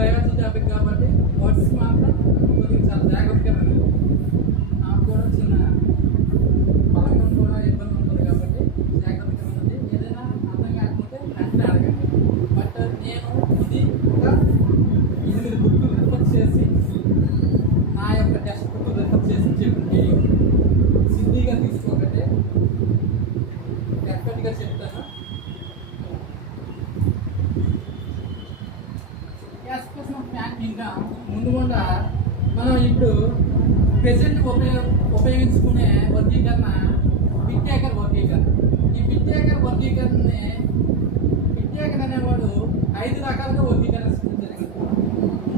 Private topic కాబట్టి words మాత్రం కొద్దిగా చాలా జాగ్రత్తగా వినండి. నాకు కూడా చిన్న పరంగా కూడా ఇబ్బంది ఉంటుంది కాబట్టి జాగ్రత్తగా వినండి. ఏదైనా అర్థం కాకపోతే వెంటనే అడగండి. బట్ నేను ఇది ఒక 8 బుక్లు రిఫర్ చేసి నా యొక్క టెక్స్ట్ బుక్ రిఫర్ చేసి చెప్పి సిద్ధిగా తీసుకోకండి, డెఫినెట్గా చెప్తాను. ఇంకా ముందు కూడా మనం ఇప్పుడు ప్రెసెంట్ ఉపయోగించుకునే వర్గీకరణ బిట్టేకర్ వర్గీకరణ. ఈ బిట్టేకర్ బిట్టేకర్ అనేవాడు 5 రకాలుగా వర్గీకరణ సృష్టించారు.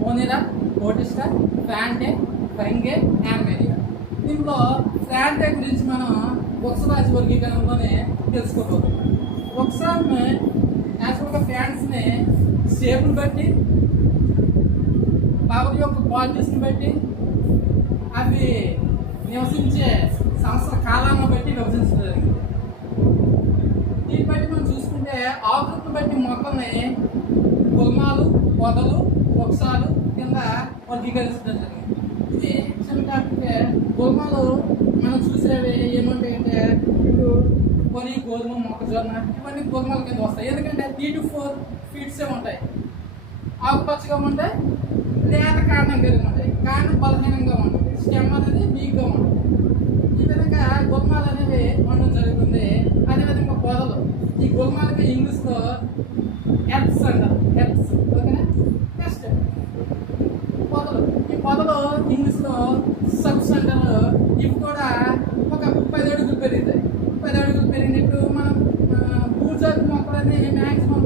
మోనిరా, పోటిస్టా, ఫ్రాంటే, ఫెంగే, యాన్మేరియా. దీంట్లో ఫ్రాంటే గురించి మనం వృక్షరాశి వర్గీకరణలోనే తెలుసుకోబోతున్నాం. వృక్షాన్ని యాక్చువల్గా ఫ్యాన్స్ని షేప్ని బట్టి, పవర్ యొక్క క్వాలిటీస్ని బట్టి, అవి నివసించే సంవత్సర కాలాన్ని బట్టి విభజించడం జరిగింది. దీన్ని బట్టి మనం చూసుకుంటే ఆకృతిని బట్టి మొక్కల్ని గుల్మాలు, పొదలు, వృక్షాలు కింద వర్గీకరించడం జరిగింది. ఇది చిన్న టాపిక్. గుల్మాలు మనం చూసేవి ఏముంటాయంటే ఇప్పుడు వరి, గోధుమ, మొక్కజొన్న ఇవన్నీ గుల్మాల కింద వస్తాయి. ఎందుకంటే 3 to 4 feet ఉంటాయి, ఆకుపచ్చగా ఉంటాయి, లేత కాండం కలిగి ఉంటాయి, కాండం బలహీనంగా ఉంటుంది, స్టెమ్ అనేది వీక్గా ఉంటుంది. ఈ విధంగా గుల్మాలు అనేవి ఉండడం జరుగుతుంది. అదేవిధంగా పొదలు, ఈ గుల్మాలకి ఇంగ్లీష్లో ఎర్త్స్ అంటారు, ఎర్త్స్. ఓకేనా? నెక్స్ట్ పొదలు, ఈ పొదలు ఇంగ్లీష్లో సబ్స్ అంటారు. ఇవి కూడా ఒక 10 అడుగులు పెరుగుతాయి. 10 అడుగులు పెరిగినట్టు మనం పూజాతి మొక్కలన్నీ మ్యాక్సిమం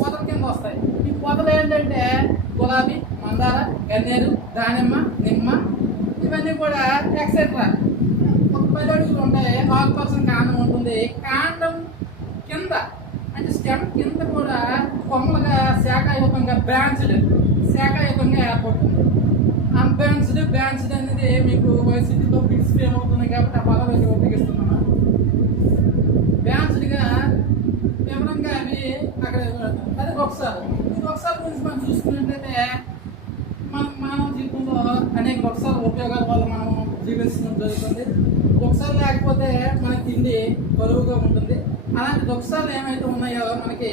పొదల కింద వస్తాయి. ఈ పొదలు ఏంటంటే గులాబీ, మందార, గన్నేరు, దానిమ్మ, నిమ్మ ఇవన్నీ కూడా ఎక్సెట్రా ఒక 10 అడుగులు ఉంటాయి. ఆకుపచ్చని కాండం ఉంటుంది. కాండం కింద అంటే స్టెమ్ కింద కూడా కొమ్మలుగా శాఖాయుతంగా శాఖాయుతంగా ఏర్పడుతుంది. బ్రాంచ్డ్ అనేది మీకు వైసీటీలో ఫిక్స్ ఏమవుతుంది కాబట్టి ఆ పదవి ఉపయోగిస్తున్నాను. బ్రాంచ్డ్గా వివరంగా అవి అక్కడ అది వృక్షాలు. ఈ వృక్షాల గురించి మనం చూసుకున్నట్లయితే మానవ జీవితంలో అనేక వృక్షాల ఉపయోగాల వల్ల మనం జీవించడం జరుగుతుంది. వృక్షాలు లేకపోతే మన తిండి బరువుగా ఉంటుంది. అలాంటి వృక్షాలు ఏమైతే ఉన్నాయో మనకి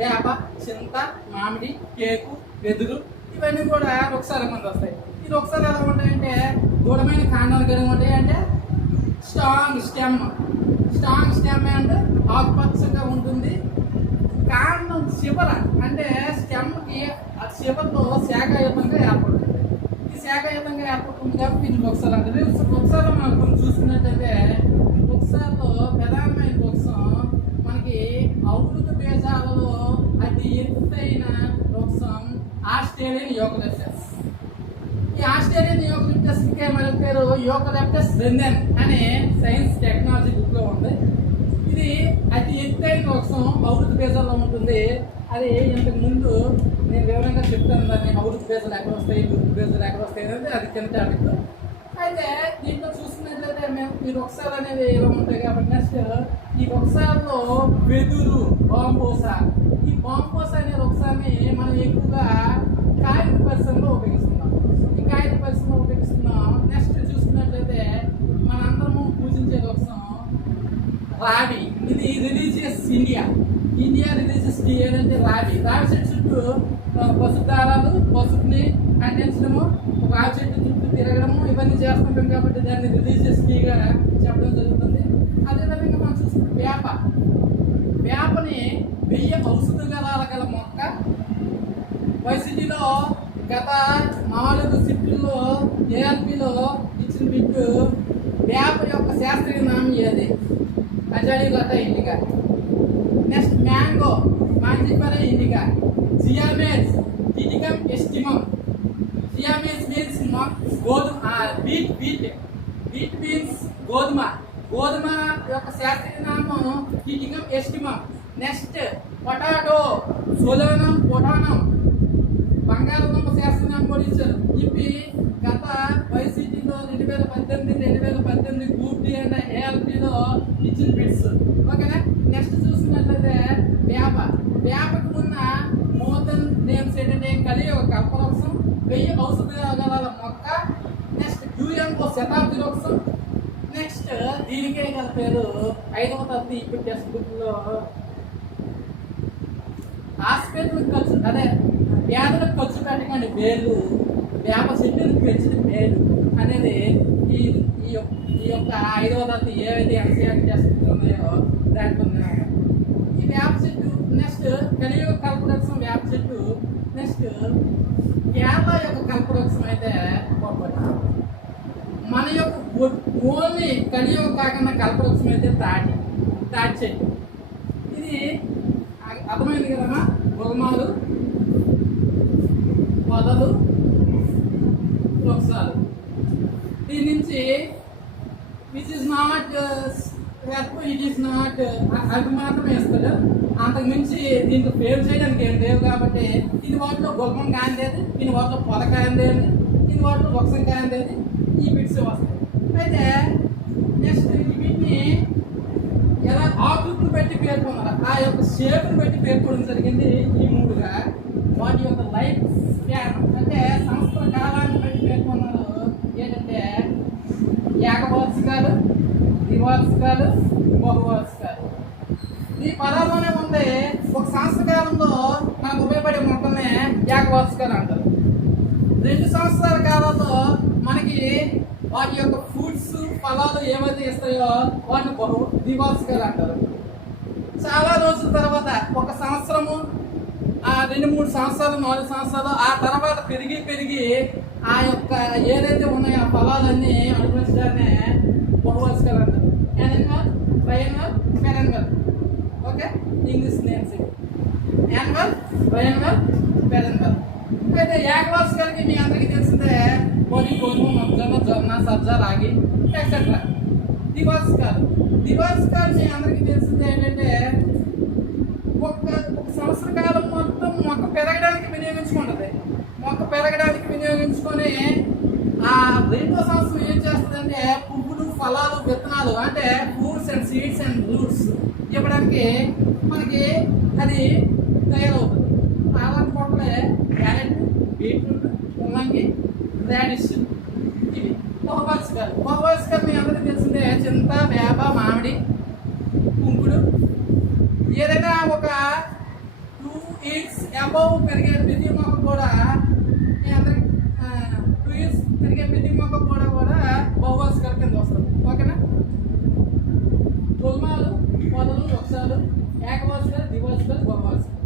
వేప, చింత, మామిడి, కేకు, వెదురు ఇవన్నీ కూడా వృక్షాల కింద వస్తాయి. ఈ వృక్షాలు ఎలా ఉంటాయంటే దృఢమైన కాండాలు కలిగి ఉంటాయి. అంటే స్ట్రాంగ్ స్టెమ్ అండ్ ఆకుపచ్చగా ఉంటుంది. కాండం చివర అంటే స్టెమ్కి ఆ చివరిలో శాఖాయుతంగా ఏర్పడుతుంది. ఈ శాఖాయుతంగా ఏర్పడుతుంది కాబట్టి ఇది వృక్షాలు అంటే. వృక్షాలు మనం కొన్ని చూసుకున్నట్టయితే వృక్షాల్లో ప్రధానమైన వృక్షం మనకి ఔషధ బీజాలలో అతి ఎత్తైన వృక్షం ఆస్ట్రేలియన్ యూకలిప్టస్. ఈ ఆస్ట్రేలియన్ యూకలిప్టస్ మరొక పేరు యూకలిప్టస్ రెన్నెన్ అనే సైన్స్ టెక్నాలజీ బుక్ లో ఉంది. ఇది అతి ఎత్తైన వృక్షం ఔషధ బీజాల్లో ఉంటుంది. అది ఇంతకు ముందు నేను వివరంగా చెప్తాను. దాన్ని ఔషధ బీజాలు ఎక్కడ వస్తాయి, గుర్తు బీజాలు ఎక్కడ వస్తాయి అనేది అది కింద టాపిక్. అయితే దీంట్లో చూసుకున్నట్లయితే మేము ఈ వృక్షాలు అనేవి ఇలా ఉంటాయి కాబట్టి నెక్స్ట్ ఈ వృక్షాల్లో వెదురు, బాంబోసా. ఈ బాంబోసా అనే వృక్షాన్ని మనం ఎక్కువగా కాగిత పరిశ్రమలో ఉపయోగిస్తున్నాం. ఈ కాగిత పరిశ్రమలో ఉపయోగిస్తున్నాం. నెక్స్ట్ చూసుకున్నట్లయితే మనందరము పూజించే వృక్షం రావి. ఇది రిలీజియస్ ఇండియా రిలీజియస్ డే ఏదంటే రావి చెట్టు చుట్టూ పసుపు దారాలు, పసుపుని అంటించడము, రావి చెట్టు చుట్టూ తిరగడము ఇవన్నీ చేస్తుంటాం కాబట్టి దాన్ని రిలీజియస్ డేగా చెప్పడం జరుగుతుంది. అదేవిధంగా మనం చూసుకుంటే వేపని 1000 ఔషధ గలాల గల మొక్క. వైసీటీలో గత 4 షిఫ్టుల్లో ఏఎల్పీలో ఇచ్చిన బిట్టు వేప యొక్క శాస్త్రీయ నామం ఏది? Azadirachta indica. Next mango, Mangifera indica. Zea mays, Triticum aestivum. Zea mays means గోధుమ, వీట్ మీన్స్ గోధుమ యొక్క శాస్త్రీయ నామం టిటికమ్ ఎస్టిమమ్. Next potato, సోలోనం పొటానం. బంగాళదుంప శాస్త్రనామం కూడా ఇచ్చారు. ఇవి గత వైసీటీలో 2018 గ్రూప్ డి అండ్ ఏఎల్పీలో ఇచ్చిన బిట్స్. ఓకేనా? నెక్స్ట్ చూసుకున్నట్లయితే వేపకు ఉన్న మోర్ దెన్ నేమ్స్ ఏంటంటే కలియుగ కల్పవృక్షం, 1000 ఔషధ మొక్క, నెక్స్ట్ డ్యూయంకో శతాబ్దివృక్షం, నెక్స్ట్ దీనికే గల పేరు 5వ తరగతి ఇప్పుడు టెక్స్ట్ బుక్లో హాస్పిటల్ ఖర్చు అదే వ్యాధులకు ఖర్చు పెట్టకండి వేలు, వేప చెట్టుని పెంచిన మేలు అనేది ఈ ఈ యొక్క 5వ తరగతి ఏవైతే ఎన్సీఆర్టీ టెక్స్ట్ ఉన్నాయో దాంట్లో ఈ వేప చెట్టు, నెక్స్ట్ కలియుగ కల్పవృక్షం వేప చెట్టు, నెక్స్ట్ కేరళ యొక్క కల్పవృక్షం అయితే పొప్పటి. మన యొక్క ఓన్లీ కలియుగ కాకుండా కల్పవృక్షం అయితే తాటి చెట్టు. ఇది అర్థమైంది కదమ్మా. గుల్మాలు, పొదలు, వృక్షాలు. దీని నుంచి which is not it is not అవి మాత్రమే ఇస్తాడు, అంతకు మించి దీంట్లో పేరు చేయడానికి ఏం లేవు. కాబట్టి ఇది వాటిలో గుల్మం కాందేది, దీని వాటిలో పొద కాందేది, దీని వాటిలో వృక్షం కాందేది, ఈ బిట్స్ వస్తాయి. అయితే నెక్స్ట్ వీటిని ఎలా ఆకృతులు పెట్టి పేర్కొన్నారు, ఆ యొక్క షేప్ను పెట్టి పేర్కొనడం జరిగింది. ఈ మూడుగా వాటి యొక్క లైఫ్ స్పాన్ అంటే సంవత్సర కాలాన్ని బట్టి పేర్కొన్నారు. ఏంటంటే ఏకవార్షికాలు, ద్వివార్షికాలు, బహువార్షికాలు. ఈ పదాల్లోనే ఉంది. ఒక సంవత్సర కాలంలో నాకు ఉపయోగపడే మొక్కల్ని ఏకవార్షికాలు అంటారు. 2 సంవత్సరాల కాలంలో మనకి వాటి యొక్క ఫ్రూట్స్ ఫలాలు ఏవైతే ఇస్తాయో వాటిని ద్వివార్షికాలు అంటారు. చాలా రోజుల తర్వాత ఒక సంవత్సరము, 2-3 సంవత్సరాలు, 4 సంవత్సరాలు, ఆ తర్వాత పెరిగి ఆ యొక్క ఏదైతే ఉన్నాయో ఆ ఫలాలన్నీ అనుభవించడాన్ని బహువార్షికాలు అంటారు. Annual, biannual, perennial. Okay, English names annual, biannual, perennial. అయితే ఏకవార్షికాలకి మీ అందరికీ తెలిసిందే వరి, గోధుమ, మొక్కజొన్న, జొన్న, సజ్జ, రాగి ఎక్సెట్రా. ద్వివార్షికాలు మీ అందరికీ తెలిసిందే ఏంటంటే ఒక సంవత్సర కాలం మొత్తం మొక్క పెరగడానికి వినియోగించుకుంటుంది. మొక్క పెరగడానికి వినియోగించుకొని ఆ 2వ సంవత్సరం ఏం చేస్తుందంటే పువ్వులు, ఫలాలు, విత్తనాలు అంటే fruits and seeds and roots ఇవ్వడానికి మనకి అది తయారవుతుంది. అలాంటి మొక్కలే క్యారెట్, బీట్రూట్, ముల్లంగి, రాడిష్. ఇవి బహువార్షికాలు మీ అందరికీ తెలిసిందే చింత, వేప, మామిడి, కుంకుడు. ఏదైనా ఒక 2 years అబౌవ్ పెరిగే ప్రతి మొక్క కూడా మీ అందరికి 2 years పెరిగే ప్రతి మొక్క కూడా బహువార్షికాల కింద వస్తుంది. ఓకేనా. గుల్మాలు, పొదలు, వృక్షాలు, ఏకవార్షికాలు, ద్వివార్షికాలు, బహువార్షికాలు.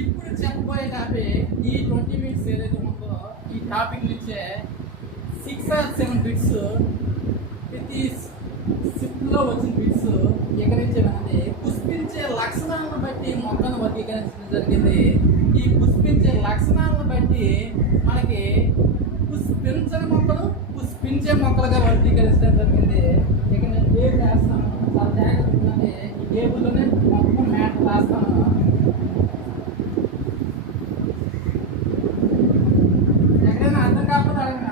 ఇప్పుడు చెప్పబోయే టాపిక్ ఈ 20 minutes ఏదైతే ఉందో ఈ టాపిక్ నుంచే 6 or 7 బిట్స్ ప్రతి సిప్లో వచ్చిన బిట్స్ ఎక్కడించేమన్నది పుష్పించే లక్షణాలను బట్టి మొక్కను వర్గీకరించడం జరిగింది. ఈ పుష్పించే లక్షణాలను బట్టి మనకి పుష్పించని మొక్కలు, పుష్పించే మొక్కలుగా వర్గీకరించడం జరిగింది. ఇక నేను టేబుల్ వేస్తాను, చాలా జాగ్రత్త ఉందండి. ఈ టేబుల్లోనే మొత్తం మ్యాట్ రాస్తాను. ఎక్కడైనా అర్థం కాకపోతే అడగండి.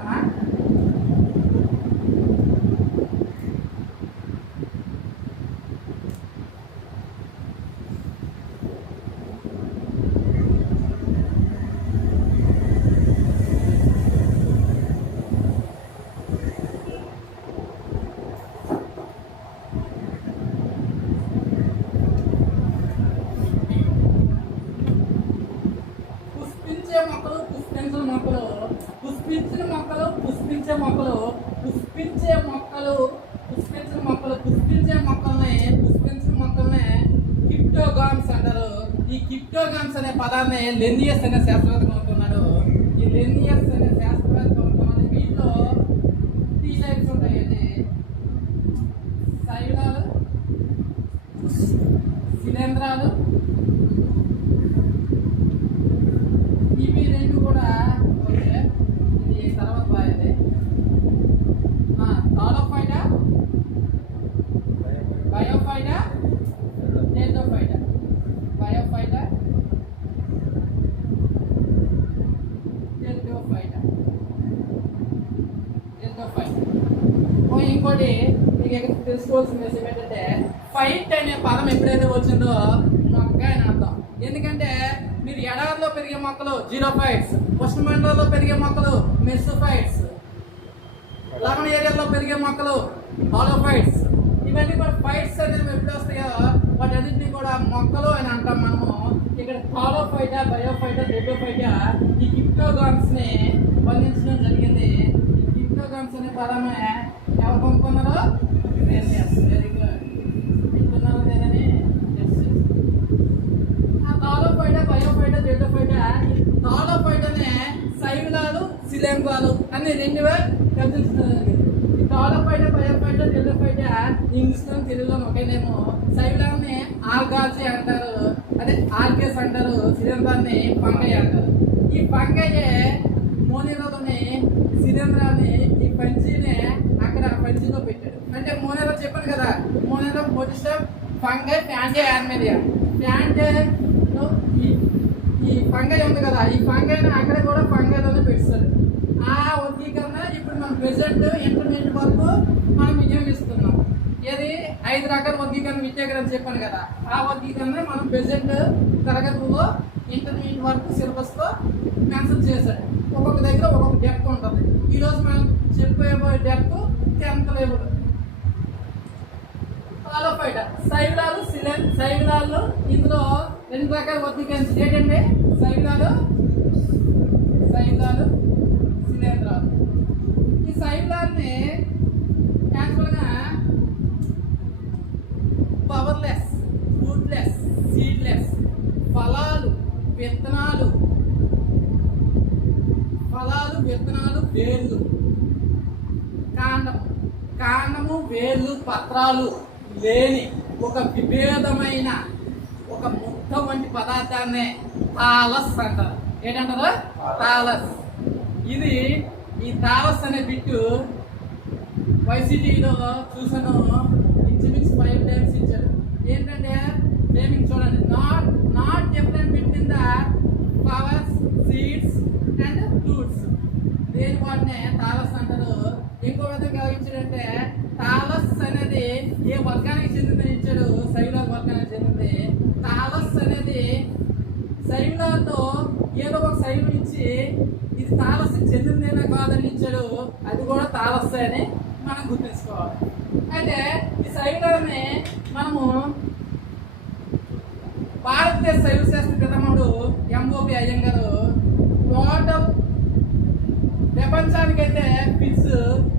పుష్పించే మొక్కలు, పుష్పించే మొక్కలు, పుష్పించే మొక్కలు, పుష్పించే మొక్కలు, పుష్పించే మొక్కల్ని, పుష్పించే మొక్కల్ని కిప్టోగామ్స్ అంటారు. ఈ కిప్టోగామ్స్ అనే పదాన్ని లెన్నియస్ అనే శాస్త్రవేత్త కనుక్కున్నాడు. ఈ లెన్నియస్ అనే శాస్త్రవేత్త కనుక్కున్నాడు. వీటిలో 3 టైప్స్ ఉంటాయండి. శైలాలు, శిలేంధ్రాలు. ఇవి 2 కూడా ఓకే. ఇది తర్వాత రాయాలి. థాలోఫైటా, బయోఫైటా, డెల్టోఫైటా. బయోఫైటా, డెల్టోఫైటా, డెల్టోఫైటా. ఇంకోటి మీకు తెలుసుకోవాల్సిన విషయం ఏంటంటే ఫైట్ అనే పదం ఎప్పుడైతే వచ్చిందో మొక్క అని అర్థం. ఎందుకంటే మీరు ఎడారిలో పెరిగే మొక్కలు జీరోఫైట్స్, ఉష్ణమండలంలో పెరిగే మొక్కలు మెసోఫైట్స్, లవణ ఏరియాలో పెరిగే మొక్కలు హాలోఫైట్స్. ఇవన్నీ కూడా ఫైట్స్ అనేది ఎప్పుడు వస్తాయో వాటన్నింటినీ కూడా మొక్కలు అని అంటాం మనము. ఇక్కడ హాలోఫైటా, బయోఫైటా, డెడ్డోఫైటా ఈ కిప్టోగాన్స్ ని వర్ణించడం జరిగింది. ఈ కిప్టోగాన్స్ అనే పదమే ఎవరు కొనుక్కున్నారో వెరీ గుడ్ పెట్టుకున్నారో లేదని థాలోఫైటా, బయోఫైటా, డెడ్డోఫైటా. థాలోఫైటానే శైలాలు, శిలేంధ్రాలు అని రెండుగా కనిపిస్తున్నారు. ఈ థాలోఫైటా, బయోఫైటా, డెడ్డోఫైటా ఇంగ్లీష్లో తెలుగులో ఒకేనేమో. శైలాన్ని ఆల్గాల్జీ అంటారు, అదే ఆల్గేస్ అంటారు. శిలేంధ్రాన్ని ఫంగై అంటారు. ఈ ఫంగయ్యే మోనేరాలోని శిలేంధ్రాన్ని ఈ పంచినే అక్కడ పంచిలో పెట్టాడు. అంటే మోనేరా చెప్పాను కదా, మోనేరా పొజిషన్ ఫంగై ఫ్యాండే యాన్మేలియా. ఫ్యాండే ఈ ఫంగై ఉంది కదా, ఈ ఫంగైని అక్కడ కూడా ఫంగైలోనే పెట్టారు. ఆ వర్గీకరణ ఇప్పుడు మనం ప్రెసెంట్ ఇంటర్మీడియట్ వరకు మనం వినియోగిస్తున్నాం. ఏది 5 రకాల వర్గీకరణ విద్యాగ్రహం చెప్పాను కదా, ఆ వర్గీకరణ మనం ప్రెసెంట్ తరగతుల్లో ఇంటర్మీడియట్ వరకు సిలబస్తో మెన్షన్ చేశాడు. ఒక్కొక్క దగ్గర ఒక్కొక్క డెప్త్ ఉంటుంది. ఈరోజు మనం చెప్పబోయే డెప్త్ 10th లెవెల్. థాలోఫైటా శైలాలు, శైలాలు ఇందులో 2 రకాల వర్గీకరణ ఏంటంటే శైలాలు, శిలేంధ్రాలు. ఈ శైలాన్ని యాక్చువల్గా పవర్లెస్, ఫుడ్లెస్, సీడ్లెస్, ఫలాలు, విత్తనాలు, వేళ్ళు, కాండము, వేళ్ళు, పత్రాలు లేని ఒక విభేదమైన ఒక ముద్ద వంటి పదార్థాన్నే థాలస్ అంటారు. ఏంటంటారు? థాలస్. ఇది ఈ థాలస్ అనే బిట్టు వైసిటీలో చూసాను, ఇంచుమించు 5 times ఇచ్చాడు. ఏంటంటే నేమింగ్ చూడండి, not different between the flowers, seeds and fruits. దేని వాటినే థాలస్ అంటారు. ఇంకో విధంగా ఇచ్చాడంటే థాలస్ అనేది ఏ వర్గానికి చెందిందని ఇచ్చాడు, శైలాల వర్గానికి చెందింది. థాలస్ అనేది శైలాలతో ఏదో ఒక శైలం ఇచ్చి ఇది థాలస్ చెందిందేనా కాదని ఇచ్చాడు. అది కూడా థాలస్ అని మనం గుర్తుంచుకోవాలి. అయితే ఈ శైలాన్ని మనము భారతదేశ శైవ శాస్త్ర పితామహుడు ఎంఓపి అయ్యంగారు టోటల్ ప్రపంచానికైతే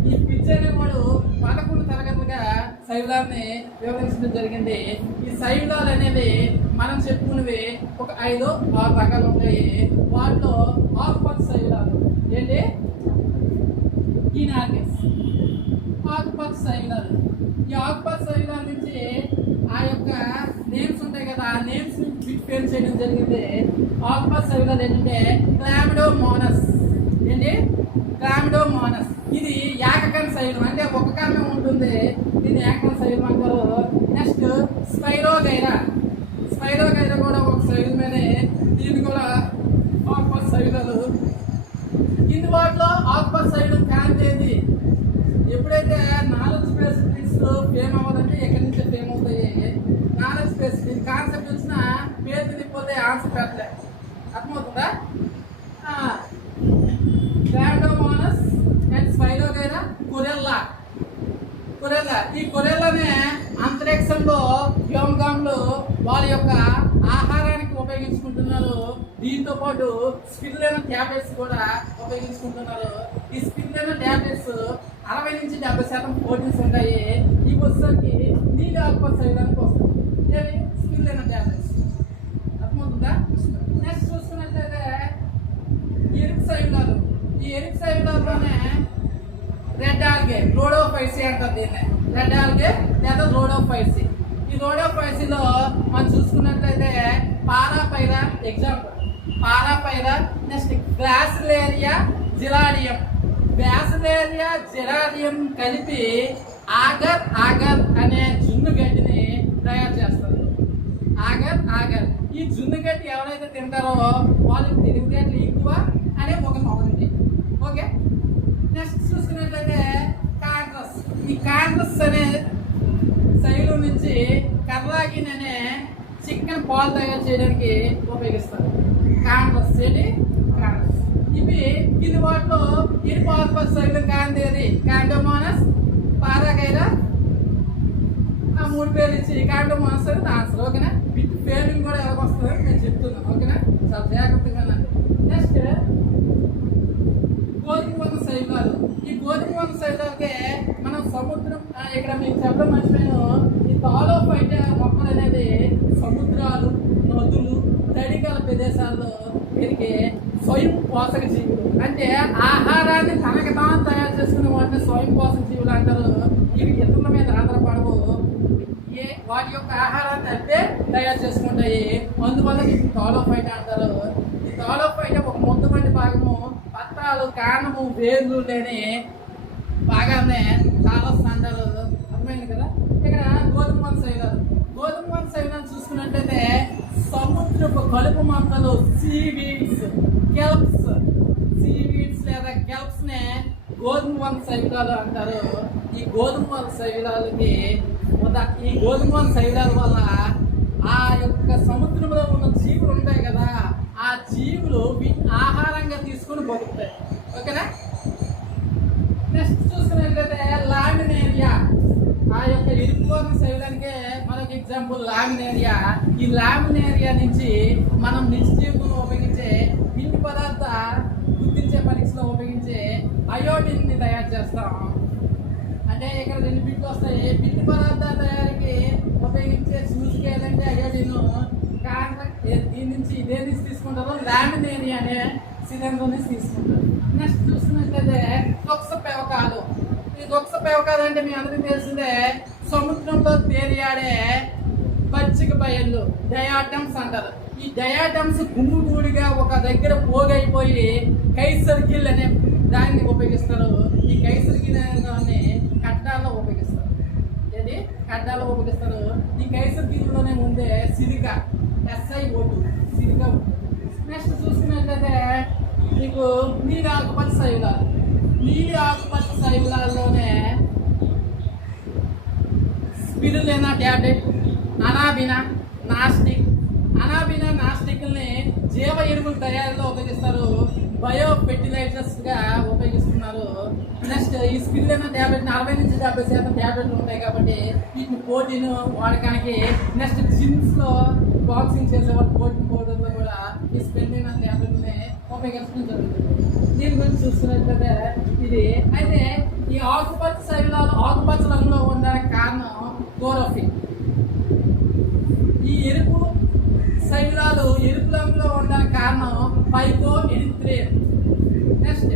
ఈ పిచ్ అనేవాడు 11 తరగతులుగా శైలాన్ని వివరించడం జరిగింది. ఈ శైలాలు అనేవి మనం చెప్పుకునేవి ఒక 5-6 రకాలు ఉంటాయి. వాటిలో ఆకుపచ్చ శైలాలు ఏంటి? ఈనార్గస్ ఆకుపచ్చ శైలాలు. ఈ ఆకుపచ్చ శైలాల నుంచి ఆ యొక్క నేమ్స్ ఉంటాయి కదా, ఆ నేమ్స్ నుంచి బిట్ పేరు చేయడం జరిగింది. ఆకుపచ్చ శైలాలు ఏంటంటే క్లామిడోమోనస్. ఏంటి? క్లామిడోమోనస్. ఇది ఏకకణ శైలం, అంటే ఒక కణం ఉంటుంది, దీన్ని ఏకకణ శైలం అంటారు. నెక్స్ట్ స్పైరోగైరా కూడా ఒక శైలమేనే, దీన్ని కూడా ఆకుపచ్చ శైలాలు. ఇందుబాటులో ఆకుపచ్చ శైలం కాంతేది ఎప్పుడైతే నాలెడ్జ్ బేస్డ్ థింగ్స్ ఫేమ్ అవ్వదంటే ఎక్కడి నుంచి ఫేమ్ అవుతాయి. నాలెడ్జ్ బేస్డ్ దీని కాన్సెప్ట్ వచ్చిన పేరు తిరిగిపోతే ఆన్సర్ పెట్టలే. అర్థమవుతుందా? Chlamydomonas and spirogyra, Corella. ఈ కొరెల్లానే అంతరిక్షంలో వ్యోమగాములు వాళ్ళ యొక్క ఆహారానికి ఉపయోగించుకుంటున్నారు. దీంతో పాటు స్పిరులినా ట్యాబ్లెట్స్ కూడా ఉపయోగించుకుంటున్నారు. ఈ స్పిరులినా ట్యాబ్లెట్స్ 60 నుంచి 70% ప్రోటీన్స్ ఉంటాయి. ఈ వచ్చేసరికి నీళ్ళు ఆకుపచ్చ శైలానికి వస్తుంది. Spirulina tablets. అర్థమవుతుందా? నెక్స్ట్ చూసుకున్నట్లయితే ఎరుపు శైలాలు. ఈ ఎరుపు శైలాల్లోనే రెడ్ ఆల్గే, రోడోఫైసీ అంటారు దీన్ని. రెడ్ ఆల్గే లేదా రోడోఫైసీ. ఈ రోడోఫైసీలో మనం చూసుకున్నట్లయితే పారాపైరా ఎగ్జాంపుల్, పారాపైరా. Next Gracilaria జిలాడియం. గ్రాసిలేరియా జిలాడియం కలిపి ఆగర్ అనే జున్ను గడ్డిని తయారు చేస్తారు. ఆగర్ ఈ జున్ను గడ్డి ఎవరైతే తింటారో వాళ్ళకి తెలివితేటలు ఎక్కువ అనే ఒక నమ్మకం. ఓకే, నెక్స్ట్ చూసుకున్నట్లయితే కాంట్రస్. ఈ కాంట్రస్ అనే శైలం నుంచి కర్రాగిన్ అనే చికెన్ పాలు తయారు చేయడానికి ఉపయోగిస్తారు. ఏంటి కాండమ్స్. ఇవి కింది వాటిలో ఇనుప ఆకుపచ్చ శైలం కాంతి అది కాండోమోనస్, పారాగైరా, ఆ 3 పేర్లు ఇచ్చి కాండోమోనస్ అనేది ఆన్సర్. ఓకేనా? వీటి పేర్లు కూడా ఎలా వస్తుందో నేను చెప్తున్నాను. ఓకేనా? చాలా జాగ్రత్తగా. నెక్స్ట్ గోధుమ వర్ణ శైలాలు. ఈ గోధుమ వర్ణ శైలాలకే మనం సముద్రం ఇక్కడ మీకు చెప్పడం మర్చిపోయాను. ఈ థాలోఫైట్ మొక్కలు అనేది సముద్రాలు, నదులు, తడిగల ప్రదేశాల్లో పెరిగే స్వయం పోషక జీవులు. అంటే ఆహారాన్ని తనకి తాను తయారు చేసుకునే వాటిని స్వయం పోషక జీవులు అంటారు. ఇవి ఇతరుల మీద ఆధారపడవు, వాటి యొక్క ఆహారాన్ని అంటే తయారు చేసుకుంటాయి. అందువల్ల వీటిని థాలోఫైట్ అంటారు. ఈ థాలోఫైట్ ఒక మొత్తమంది భాగము పత్రాలు, కాండము, వేర్లు లేని భాగాన్ని థాలస్ అంటారు. అర్థమైంది కదా? ఇక్కడ గోధుమ వర్ణ శైలాలు. గోధుమ వర్ణ శైలాలు చూసుకున్నట్లయితే సముద్రపు కలుపు మొక్కలు, సీవీడ్స్, కెల్ప్స్, సీవీడ్స్ లేదా కెల్ప్స్ నే గోధుమ వర్ణ శైలాలు అంటారు. ఈ గోధుమ వర్ణ శైలాలకి ఈ గోధుమ వర్ణ శైలాల వల్ల ఆ యొక్క సముద్రంలో ఉన్న జీవులు ఉంటాయి కదా, ఆ జీవులు వీటిని ఆహారంగా తీసుకొని బతుకుతాయి. ఓకేనా? నెక్స్ట్ చూసుకున్నట్లయితే లామినేరియా. ఆ యొక్క ఇరుపు వర్ణ శైలానికే మనకి ఎగ్జాంపుల్ లామినేరియా. ఈ లామినేరియా నుంచి మనం నిత్య జీవితంలో ఉపయోగించే పిండి పదార్థ గుర్తించే పరీక్షలో ఉపయోగించే అయోడిన్ ని తయారు చేస్తాం. అంటే ఇక్కడ 2 బిట్లు వస్తాయి. పిండి పదార్థాల తయారీకి ఉపయోగించే సూచికేలు అంటే అయోడిన్. దీని నుంచి ఇదే నుంచి తీసుకుంటారు, లామినేరియా అనే సిలిండర్ నుంచి తీసుకుంటారు. నెక్స్ట్ చూసుకున్నట్లయితే దొక్స పెవకాలు. ఈ దొక్స పెవకాలు అంటే మీ అందరికీ తెలిసిందే, సముద్రంలో తేలియాడే పచ్చిక బయళ్ళు, డయాటమ్స్ అంటారు. ఈ డయాటమ్స్ గుండుగూడిగా ఒక దగ్గర పోగైపోయి కైసర్ గిల్ అనే దాన్ని ఉపయోగిస్తారు. ఈ కైసర్ గిల్ అనే దాన్ని కట్టాల్లో ఉపయోగిస్తారు. ఏది కట్టాల్లో ఉపయోగిస్తారు. ఈ కైసర్ గిల్లోనే ఉండే సిలికా, SiO2 సిలికా ఉంటుంది. నెక్స్ట్ చూసుకున్నట్లయితే మీకు నీలి ఆకుపచ్చ శైలాలు. నీలి ఆకుపచ్చ శైలాల్లోనే స్పిరులినా ట్యాబ్లెట్, అనాబినా, నాస్టిక్. అనాబినా, నాస్టిక్ని జీవ ఎరువుల తయారీలో ఉపయోగిస్తారు. బయో ఫెర్టిలైజర్స్ గా ఉపయోగిస్తున్నారు. నెక్స్ట్ ఈ స్పిరులినా ట్యాబ్లెట్ 40 నుంచి 70% ట్యాబ్లెట్లు ఉంటాయి కాబట్టి వీటిని ప్రోటీన్ వాడకానికి, నెక్స్ట్ జిమ్స్ లో బాక్సింగ్ చేసేవాళ్ళు ప్రోటీన్ పౌడర్లో కూడా ఈ స్పిరులినా ట్యాబ్లెట్ని ఉపయోగించడం జరుగుతుంది. దీని గురించి చూస్తున్నట్లయితే ఇది అయితే ఈ ఆకుపచ్చ శైలాలు ఆకుపచ్చ రంగులో ఉండడానికి కారణం క్లోరోఫిల్. ఈ ఎరుపు శైలాలు ఎరుపు రంగులో ఉండడానికి కారణం పైకో ఎరిత్రేన్. నెక్స్ట్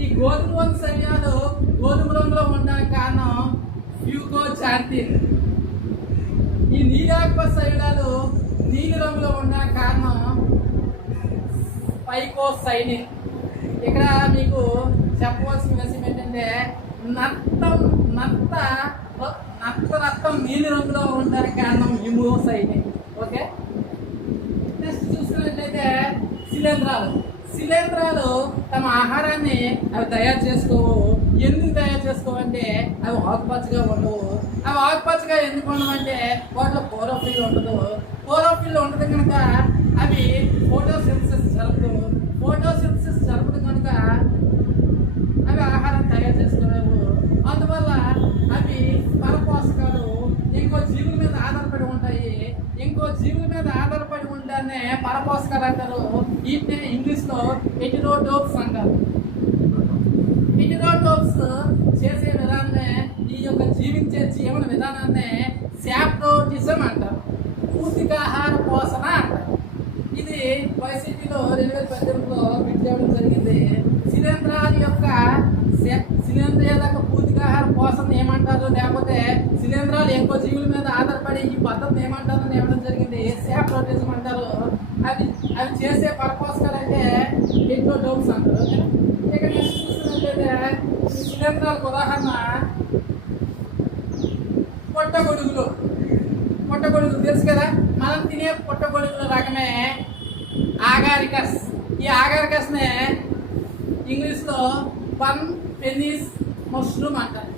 ఈ గోధుమ వర్ణ శైలాలు గోధుమ రంగులో ఉండడానికి కారణం ఫ్యూకోజాంతిన్. ఈ నీలాకుపచ్చ శైలాలు నీలి రంగులో ఉండడానికి కారణం పైకోసైనిన్. ఇక్కడ మీకు చెప్పవలసిన విషయం ఏంటంటే నత్త రక్తం నీలి రంగులో ఉండడానికి కారణం హిమోసైనిన్. ఓకే? నెక్స్ట్ చూసుకున్నట్లయితే శిలీంధ్రాలు తమ ఆహారాన్ని అవి తయారు చేసుకోవు. ఎందుకు తయారు చేసుకోవంటే అవి ఆకుపచ్చగా ఉండవు. అవి ఆకుపచ్చగా ఎందుకు ఉండవంటే వాటిలో క్లోరోఫిల్ ఉండదు. క్లోరోఫిల్ ఉండదు కనుక అవి ఫోటోసింథసిస్ జరపదు కనుక అవి ఆహారం తయారు చేసుకోలేవు. అందువల్ల అవి పరపోషకాలు ఇంకో జీవుల మీద ఆధారపడి ఉంటాయి. ఇంకో జీవుల మీద ఆధారపడి ఉంటానే పరపోషకాలు అంటారు. వీటిని ఇంగ్లీష్లో హెటెరోటోప్స్ అంటారు. హెటెరోటోప్స్ చేసే విధానాన్ని, ఈ యొక్క జీవించే జీవన విధానాన్ని శాప్రోటిజం అంటారు. పూర్తికాహార పోషణ అంటారు. ఇది వైసీపీలో 2018లో బిట్ చేయడం జరిగింది. శిలీంధ్రాల పూర్తికాహార పోషణ ఏమంటారు, లేకపోతే శిలీంధ్రాలు ఇంకో జీవుల మీద ఆధారపడి ఈ పద్ధతిని ఏమంటారు అని ఇవ్వడం జరిగింది. శాప్రోటిజం అంటారు. అవి చేసే పరపోషకాలు అంటే హెటెరోటోప్స్ అంటారు. ఇక్కడ నెక్స్ట్ చూస్తున్నట్లయితే శిలీంధ్రాలకు ఉదాహరణ పొట్టగొడుగులు తెలుసు కదా, మనం తినే పొట్టగొడుగుల రకమే ఆగారికస్. ఈ ఆగారికస్ నే ఇంగ్లీష్లో బన్ పెనిస్ మష్రూమ్ అంటారు.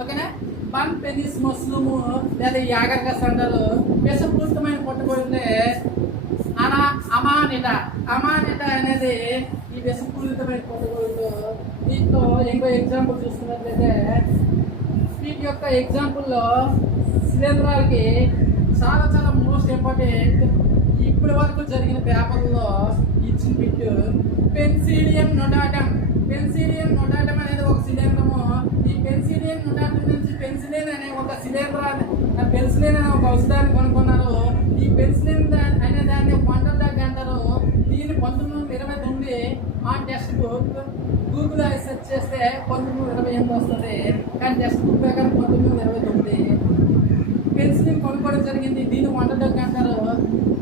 ఓకేనా? బన్ పెనిస్ మష్రూమ్ లేదా ఈ ఆగారికస్ అంటారు. విషపూరితమైన పొట్టగొడుగులే అమానిడా అమానిట అనేది ఈ విషపూరితమైన పొదగోళ్ళు. దీంట్లో ఇంకో ఎగ్జాంపుల్ చూసుకున్నట్లయితే వీటి యొక్క ఎగ్జాంపుల్లో శిలీంధ్రాలకి చాలా చాలా మోస్ట్ ఇంపార్టెంట్ ఇప్పటి వరకు జరిగిన పేపర్లో ఇచ్చిన బిట్ పెన్సిలియం నొటాటమ్. పెన్సిలియం నొటాటమ్ అనేది ఒక శిలీంధ్రము. ఈ పెన్సిలియం నొటాటమ్ నుంచి పెన్సిలిన్ అనే ఒక శిలీంధ్రాన్ని పెన్సిలిన్ అనే ఒక ఔషధాన్ని కనుక్కున్నారు. ఈ పెన్సిలిన్ అనే దాన్ని వండర్ డ్రగ్ అంటారు. దీన్ని 1929 ఆ టెక్స్ట్ బుక్ గూగుల్లో సెర్చ్ చేస్తే 1928 వస్తుంది, కానీ టెక్స్ట్ బుక్ ప్రకారం 1929 పెన్సిలిన్ కొనుక్కోవడం జరిగింది. దీన్ని వండర్ డ్రగ్ అంటారు.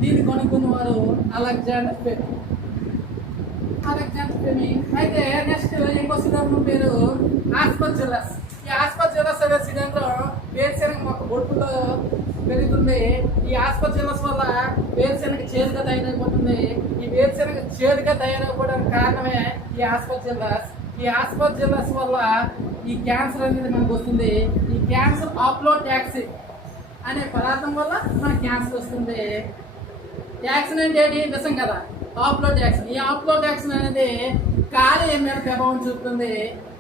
దీన్ని కొనుక్కున్న వారు అలెగ్జాండర్ ఫ్లెమింగ్. అయితే నెక్స్ట్ ఇంకో శిలీంధ్రం పేరు ఆస్పర్జిల్లస్. ఈ ఆస్పర్జిల్లస్ అనే శిలీంధ్రం వేరుశెనగ మొక్క బొట్టులో పెరుగుతుంది. ఈ ఆస్పర్జిల్లస్ వల్ల వేరుశెనగ చేదుగా తయారైపోతుంది. ఈ వేరుశెనగ చేదుగా తయారైపోవడానికి కారణమే ఈ ఆస్పర్జిల్లస్. ఈ ఆస్పర్జిల్లస్ వల్ల ఈ క్యాన్సర్ అనేది మనకు వస్తుంది. ఈ క్యాన్సర్ ఆప్లోటాక్సిన్ అనే పదార్థం వల్ల మనకు క్యాన్సర్ వస్తుంది. టాక్సిన్ అంటే ఏంటి? విషం కదా, ఆప్లోటాక్సిన్. ఈ ఆప్లోటాక్సిన్ అనేది కాలేయం మీద ప్రభావం చూపుతుంది.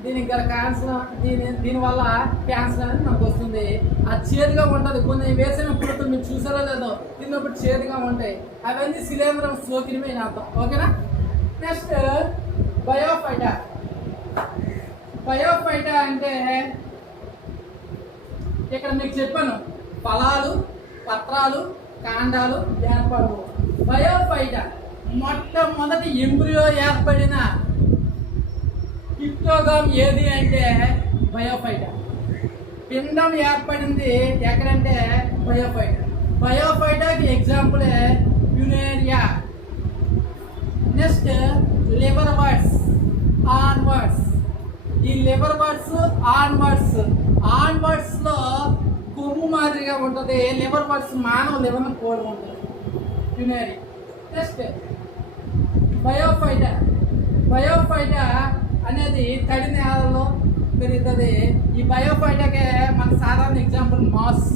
దీనికి గల క్యాన్సర్ దీనివల్ల క్యాన్సర్ అనేది మనకు వస్తుంది. అది చేదుగా ఉంటుంది. కొన్ని వేసిన పురుగులు మీరు చూసారో లేదో తిన్నప్పుడు చేదుగా ఉంటాయి. అవన్నీ శిలీంధ్రం సోకినమే అర్థం. ఓకేనా? నెక్స్ట్ బయోఫైటా. బయోఫైటా అంటే ఇక్కడ మీకు చెప్పాను, ఫలాలు, పత్రాలు, కాండాలు, ఏర్పడవు. బయోఫైటా మొట్టమొదటి ఎంబ్రియో ఏర్పడిన క్రిప్టోగామ్ ఏది అంటే బయోఫైటా. పిండం ఏర్పడింది ఎక్కడంటే బయోఫైటా. బయోఫైటాకి ఎగ్జాంపుల్ యునేరియా. Next liverworts, hornworts. ఈ లివర్ బర్డ్స్, ఆన్వర్డ్స్ లో కొమ్ము మాదిరిగా ఉంటుంది. లివర్ బర్డ్స్ మానవ లివర్ను పోలి ఉంటుంది. యునేరియా. నెక్స్ట్ బయోఫైటా అనేది తడి నేలలో పెరుగుతుంది. ఈ బయోఫైటాకే మన సాధారణ ఎగ్జాంపుల్ మాస్.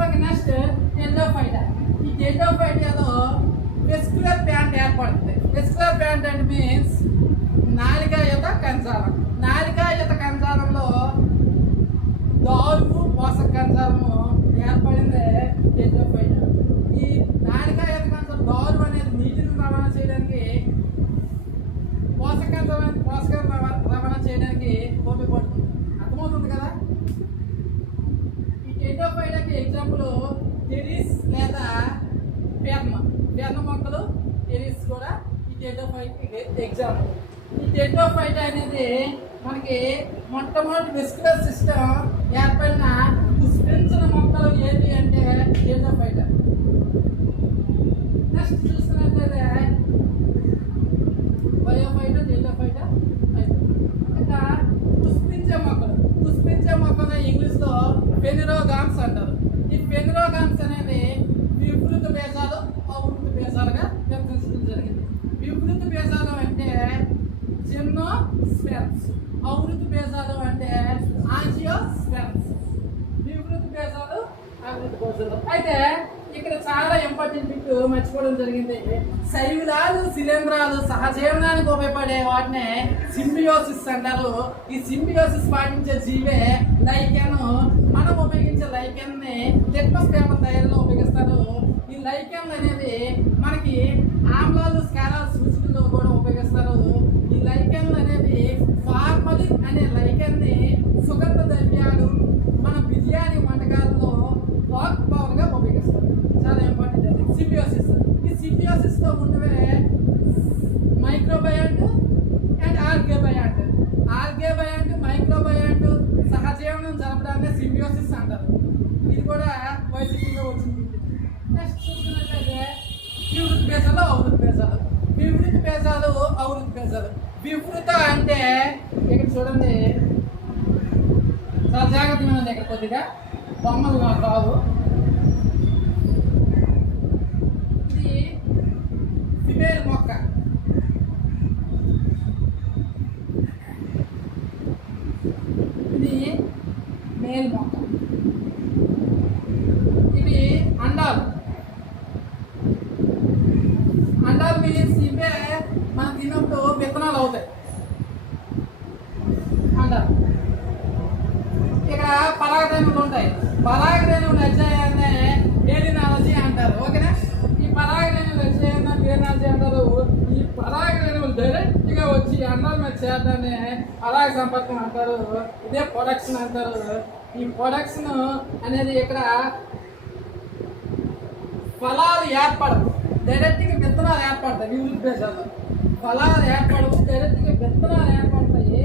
ఓకే. నెక్స్ట్ టెండోఫైటా. ఈ టెండోఫైటాలో వెస్కులర్ ప్యాంట్ ఏర్పడుతుంది. వెస్కులర్ ప్యాంట్ అంటే మీన్స్ నాలికాయుత కంజాలం. నాలికాయుత కంజాలంలో దారువు పోషక కంజాలము ఏర్పడింది టెండోఫైటా. ఈ నాలికాయుత కంజాలం దారువు అనేది నీటిని రవాణా చేయడానికి, పోషక రవాణా చేయడానికి ఉపయోగపడుతుంది. అర్థమవుతుంది కదా? ఈ టెండోఫైటాకి ఎగ్జాంపుల్ టెరిస్ లేదా పెర్న మొక్కలు, టెరిస్ కూడా ఈ టెండోఫైటాకి ఎగ్జాంపుల్. ఈ టెండోఫైటా అనేది మనకి మొట్టమొదటి వెస్కులర్ సిస్టమ్ ఏర్పడిన పుష్పించిన మొక్కలు ఏంటి అంటే టెండోఫైటా. నెక్స్ట్ చూస్తున్నట్లయితే బయోఫైటా, టెండోఫైటా. ఇంకా పుష్పించే మొక్కలు ఇంగ్లీష్లో ఫెనిరోగామ్స్ అంటారు. ఈ ఫెనిరోగామ్స్ అనేవి వివృత బీజాలు, అవృత బీజాలుగా విభజించడం జరిగింది. వివృత బీజాలు అంటే జిమ్నోస్పెర్మ్స్, అవృత బీజాలు అంటే ఆంజియోస్పెర్మ్స్. వివృత బీజాలు, అవృత బీజాలు. అయితే ఇక్కడ చాలా ఇంపార్టెంట్ బిట్ మర్చిపోవడం జరిగింది. శైవులాలు, శిలీంధ్రాలు సహజీవనానికి ఉపయోగపడే వాటిని సింబియోసిస్ అంటారు. ఈ సింబియోసిస్ పాటించే జీవే లైకెన్. మనం ఉపయోగించే లైకెన్ ని లిట్మస్ పేపర్ తయారీలో ఉపయోగిస్తారు. ఈ లైకెన్ అనేది మనకి ఆమ్లాలు, స్కారాలు సూచికల్లో కూడా ఉపయోగిస్తారు. ఈ లైకెన్ అనేది ఫార్మలిన్ అనే లైకెన్ ని సుగంధ ద్రవ్యాలు, మన బిర్యానీ వంటకాలలో వాక్ పవర్ గా ఉపయోగిస్తారు. చాలా ఇంపార్టెంట్ అది సింబియోసిస్. ఈ సింబియోసిస్ తో ఉన్నవే మైక్రోబయాంట్ అండ్ ఆల్గేబయాంట్. మైక్రోబయాంట్ సహజీవనం జరపడాన్ని సింబియోసిస్ అంటారు. ఇది కూడా వైసీపీలో వచ్చింది. నెక్స్ట్ చూసుకున్నట్లయితే వివృత బీజాలు, అవృత బీజాలు. వివృత అంటే ఇక్కడ చూడండి, చాలా జాగ్రత్తగా ఉంది. ఇక్కడ కొద్దిగా బొమ్మలు నాకు రావు. ఇది ఫిమేల్ మొక్క. ఇది మేల్ మొక్క. ఇవి అండాలు. చేరడాన్ని పరాగ సంపర్కం అంటారు. ఇదే ప్రొడక్షన్ అంటారు. ఈ ప్రొడక్షన్ అనేది ఇక్కడ ఫలాలు ఏర్పడవు, డైరెక్ట్గా విత్తనాలు ఏర్పడతాయి. వివిధ దేశాల్లో ఫలాలు ఏర్పడవు, డైరెక్ట్గా విత్తనాలు ఏర్పడతాయి.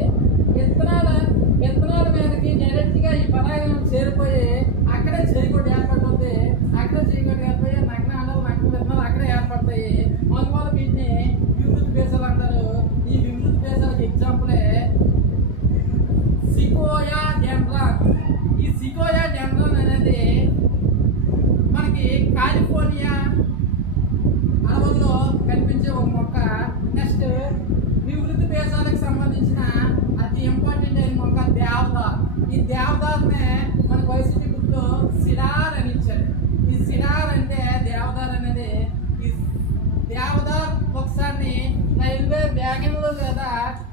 విత్తనాల మీదకి డైరెక్ట్గా ఈ పరాగణం చేరిపోయి అక్కడే చేయకుండా ఏర్పడుతుంది. అక్కడే చేయకుండా ఏర్పడి నగ్న విత్తనాలు అక్కడే ఏర్పడతాయి. అందువల్ల వీటిని వివిధ దేశాలు అంటారు. ఈ వివిధ దేశాలకు ఎగ్జాంపులే సికోయా డెండ్రాన్. ఈ సికోయా డెండ్రాన్ అనేది మనకి కాలిఫోర్నియా అడవుల్లో కనిపించే ఒక మొక్క. నెక్స్ట్ వివృద్ధి దేశాలకు సంబంధించిన అతి ఇంపార్టెంట్ అయిన మొక్క దేవదార్. ఈ దేవదార్నే మనకు వైసీపీ బుక్లో సిడార్ అని ఇచ్చారు. ఈ సిడార్ అంటే దేవదార్ అనేది, ఈ దేవదార్ ఒకసారి రైల్వే వ్యాగన్లో లేదా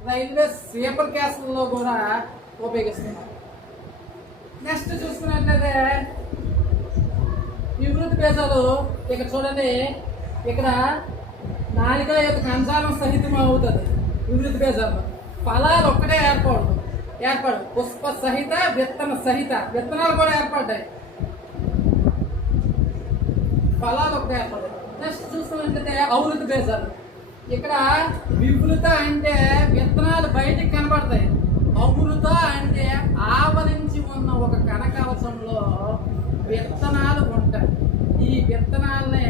రైల్వే స్లీపర్ క్లాసుల్లో కూడా ఉపయోగిస్తున్నారు. నెక్స్ట్ చూసుకున్నట్లయితే వివృద్ధి దేశాలు ఇక్కడ చూడండి, ఇక్కడ నాలిక యొక్క కంచాలం సహితం అవుతుంది. వివృద్ధి దేశాల్లో ఫలాలు ఒక్కటే ఏర్పడవు, పుష్ప సహిత విత్తన సహిత విత్తనాలు కూడా ఏర్పడ్డాయి, ఫలాలు ఒకటే ఏర్పడ్డాయి. నెక్స్ట్ చూసుకున్నట్లయితే అవృద్ధి దేశాలు, ఇక్కడ వివృత అంటే విత్తనాలు బయటికి కనబడతాయి. అవృత అంటే ఆవరించి ఉన్న ఒక కనకవచంలో విత్తనాలు ఉంటాయి. ఈ విత్తనాలనే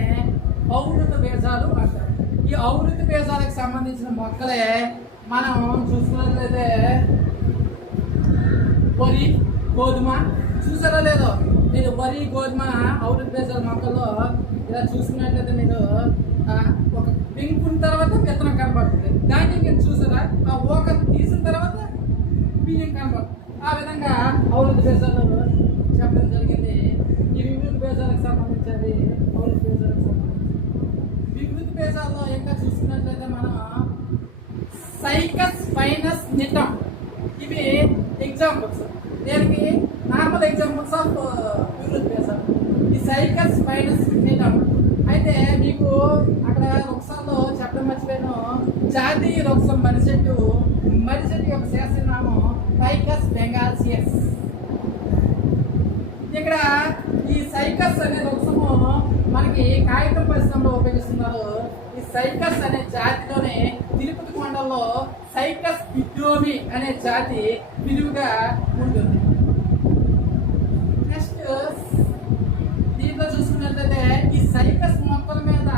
ఔవృత బీజాలు అంటారు. ఈ ఔవృత బీజాలకు సంబంధించిన మొక్కలే మనం చూసుకున్నట్లయితే వరి, గోధుమ. చూసారా లేదో మీరు వరి, గోధుమ ఔవృత బీజాల మొక్కల్లో ఇలా చూసుకున్నట్లయితే మీరు ఒక పెంకున్న తర్వాత విత్తనం కనబడుతుంది. దాన్ని మీరు చూసారా, ఆ ఓక తీసిన తర్వాత బియ్యం కనబడుతుంది. ఆ విధంగా ఔవృత బీజాలు చెప్పడం జరిగింది. ఈ వివిధ బీజాలకు సంబంధించేది ఔవృత బీజాలకు సంబంధించి. వివిధ బీజాల్లో ఇంకా చూసుకున్నట్లయితే మనం సైకస్ ఫైనస్ నిటం, ఇవి ఎగ్జాంపుల్స్. దీనికి నార్మల్ ఎగ్జాంపుల్స్ ఆఫ్ వివిధ బీజాలు. ఈ సైకస్ ఫైనస్ నిటం అయితే మీకు అక్కడ వృక్షాల్లో చెప్పడం మర్చిపోయాను. జాతీయ వృక్షం మర్రి చెట్టు యొక్క శాస్త్రనామం సైకస్ బెంగాల్సియస్. ఇక్కడ ఈ సైకస్ అనే వృక్షము మనకి కాగితం పరిశ్రమలో ఉపయోగిస్తున్నారు. ఈ సైకస్ అనే జాతిలోనే తిరుపతి కొండల్లో సైకస్ ఇడ్యోమి అనే జాతి విరివిగా ఉంటుంది. నెక్స్ట్ దీంట్లో చూసుకున్నట్లయితే ఈ సైకస్ మొక్కల మీద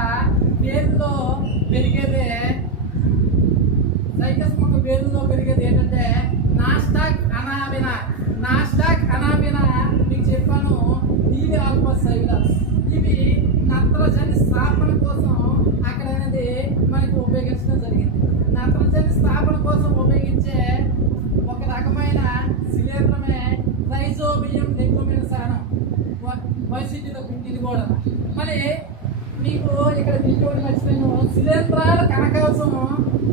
వేరులో పెరిగేదే, సైకస్ మొక్క వేరులో పెరిగేది ఏంటంటే నాస్టాక్ అనాబినా. మీకు చెప్పాను నీలి ఆల్పస్ సైలస్. ఇవి నత్రజని స్థాపన కోసం అక్కడ అనేది మనకి ఉపయోగించడం జరిగింది. నత్రజని స్థాపన కోసం ఉపయోగించే ఒక రకమైన శిలీంధ్రమే రైజోబియం లెగ్యుమినసానం. వైసీటీలో ఇది కూడా. మరి మీకు ఇక్కడ తీసుకోవడం మర్చిపోయిన శిలీంధ్రాల కనకాల్సం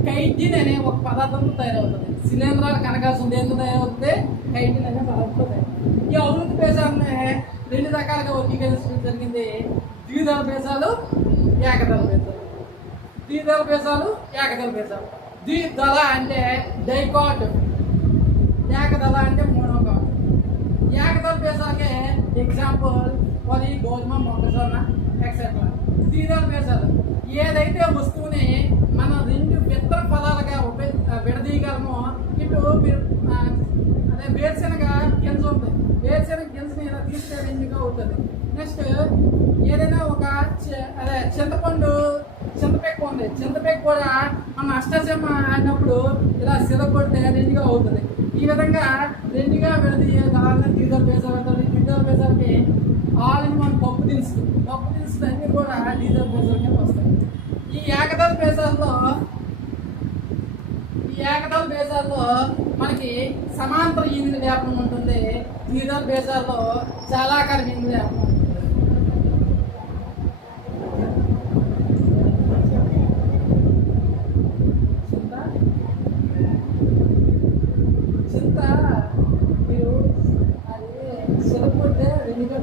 కైటిన్ అనే ఒక పదార్థంతో తయారవుతుంది. శిలీంధ్రాల కనకాల్సం దేంతో తయారవుతుంది? కైటిన్ అనే పదార్థంతో తయారవుతుంది. ఈ ఔవృత బీజాలని రెండు రకాలుగా వర్గీకరించడం జరిగింది. ద్విదళ బీజాలు, ఏకదళ బీజాలు. ద్విదళ బీజాలు, ఏకదళ బీజాలు. ద్విదళ అంటే డైకాట్, ఏకదళ అంటే మోనోకాట్. ఏకదళ బీజాలకే ఎగ్జాంపుల్ వరి, గోధుమ, మొక్కజొన్న ఎక్సెట్రా. ద్విదళ బీజాలు ఏదైతే వస్తువుని మనం రెండు విత్తన ఫలాలుగా విడదీయగలమో, ఇప్పుడు మీరు అదే వేరుశెనగ గింజ ఉంది, వేరుశెనగ గింజని ఇలా తీస్తే రెండుగా అవుతుంది. నెక్స్ట్ ఏదైనా ఒక అదే చింతపెక్కు ఉంది, చింతపెక్కు కూడా మనం అష్టాచమ్మ ఆడినప్పుడు ఇలా సిలగొడితే రెండుగా అవుతుంది. ఈ విధంగా రెండుగా విడదీయ దాన్ని ద్విదళ బీజాలు అంటారు. ఈ ద్విదళ బీజాలకి ఆల్ ఇన్ వన్ పప్పు దినుసులు అన్నీ కూడా ద్విదళ బీజాల కింద వస్తాయి. ఈ ఏకదళ బీజాల్లో మనకి సమాంతర ఈనిన వ్యాపనం ఉంటుంది. ద్విదళ బీజాల్లో చాలాకార ఈనిన వ్యాపనం ఉంటుంది. చింత మీరు అది సిలకొట్టే రెండుగా